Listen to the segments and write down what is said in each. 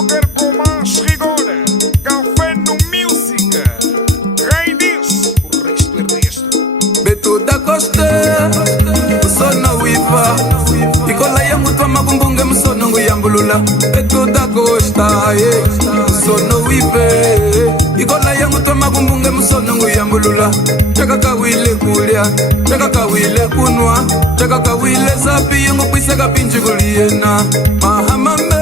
Joker com mais rigor. Café no Music. Raidiz, o resto é resto. Beto da Costa, o sono uiva. Ikola ya mutu amabumbunge musono nguyambulula. Beto da Costa, o sono uive. Ikola ya mutu amabumbunge musono nguyambulula. Chaka kawile kulya, chaka kawile kunwa, chaka kawile sapi yengu kwisa kapinji kuliena. Mahamame,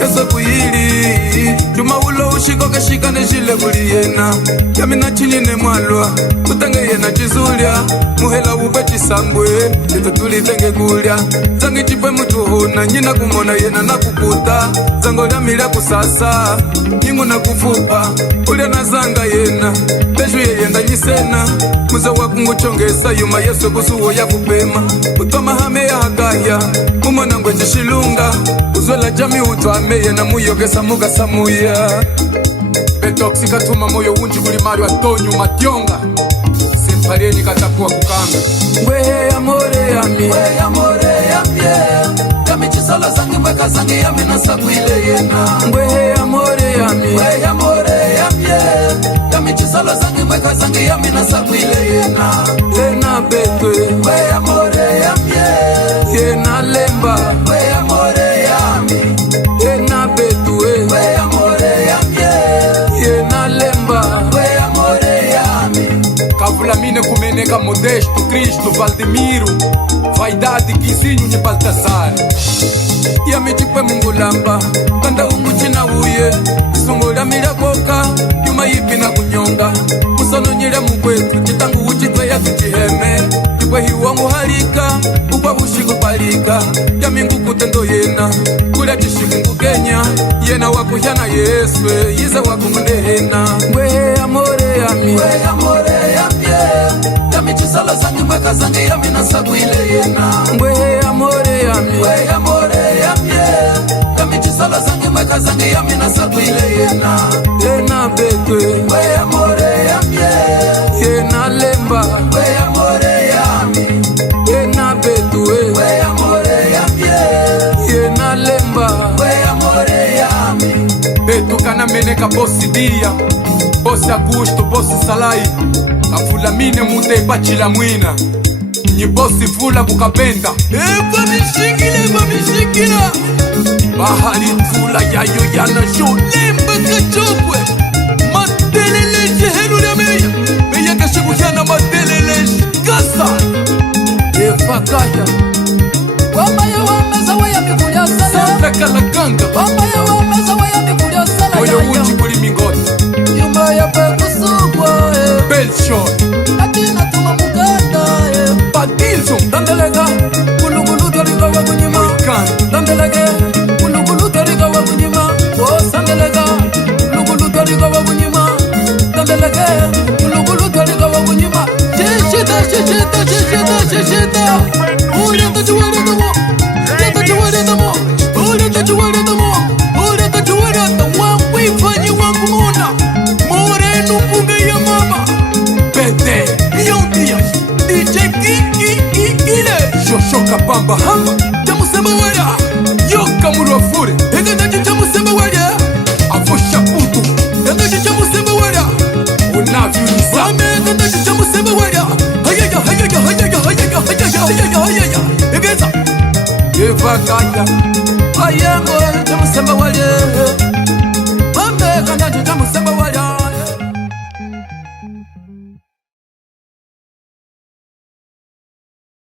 yeso kuyili. Juma ulo ushiko kashika neshile kuliena. Yamina chini ne mwalwa, utenge yena chizulya. Muhela upe chisambwe, yeto tulitenge kulya. Zangi chipe mutu hona, njina kumona yena na kukuta. Zango lamila kusasa, nyingu na kufupa. Ulya na zanga yena, peshu yenda nyisena. Muza wakungu chongesa, yuma yesu kusuwo ya kupema. Utoma hame ya hagaya, umona ngwe jishilunga. Uzwela jami utwame yena muyogesa muga samuya. Betoxika tuma moyo unji kulimari wa tonyu mationga. Simparieni katapua kukanga. Wehe amore yami, wehe amore yami. Yami chisala zangi mweka zangi yami nasabu ile yena. Wehe amore yami, wehe amore yami. Yami chisala zangi mweka zangi yami nasabu ile yena. Yena betwe, wehe amore yami. Yena lemba, wehe amore yami. Yena betwe, wehe amore yami. Yena lemba, wehe amore yami. Kavula mine kumeneka Modesto, Cristo, Valdemiro. Vaidade kisinyu ni Baltazar. Yami chikwe mungu lamba, kanda umuchina uye. Isongola mila koka, yuma yipi na kunyonga. Musono nyile mukwetu, chitangu uchitwe ya tuchiheme. Chikwe hiwa muhalika, ukwa ushiku palika. Yami ngukutendo yena, kula chishiku Kenya. Yena wakushana Yeswe, yiza wakumundehena. Wehe amore yami, wehe amore yami. Yami chisala zangi mweka zangi yami nasabu ile yena. Wehe amore yami, wehe amore yami. Yami chisala zangi mweka zangi yami nasabu ile yena. Yena betwe, wehe amore yami. Yena lemba, wehe amore yami. Yena betwe, wehe amore yami. Yena lemba, wehe amore yami. Betu kana meneka bosi dia, bosi Augusto, bosi Salai. Kafula mine mute pachila mwina. Nyi bosi fula kukapenda. Eva mishikila. Bahari fula yayo yana show. Lemba kachokwe. Mateleleje helu ya meya. Meya kashiku yana mateleleje. Kasa Eva kaya. Wama ya wameza waya mikulia sana. Santa kalakanga. Wama ya wameza waya mikulia sana. Moyo unchi kuli mingoti. Yuma ya peku sugwa Belshon Atina tuma muganda Patilzo Dandelega Kulugulu toriga wa kunyima Dandelege Kulugulu toriga wa kunyima Sandelega Kulugulu toriga wa kunyima Dandelege Kulugulu toriga wa kunyima Shishita Uleta juwari damo Uleta juwari damo Uleta juwari damo Uleta juwari damo Wifanyi wangu mona Moreno bunga ya mama Pete Yondias DJ Ile Shoshoka bamba hamba Chamusema wala Yoka muruafure Ega nachi chamusema wala Afosha putu Ega nachi chamusema wala Unavyo nisa Ame ega nachi chamusema wala Hayaya Egeza Eva kaya Hayango chamusema wala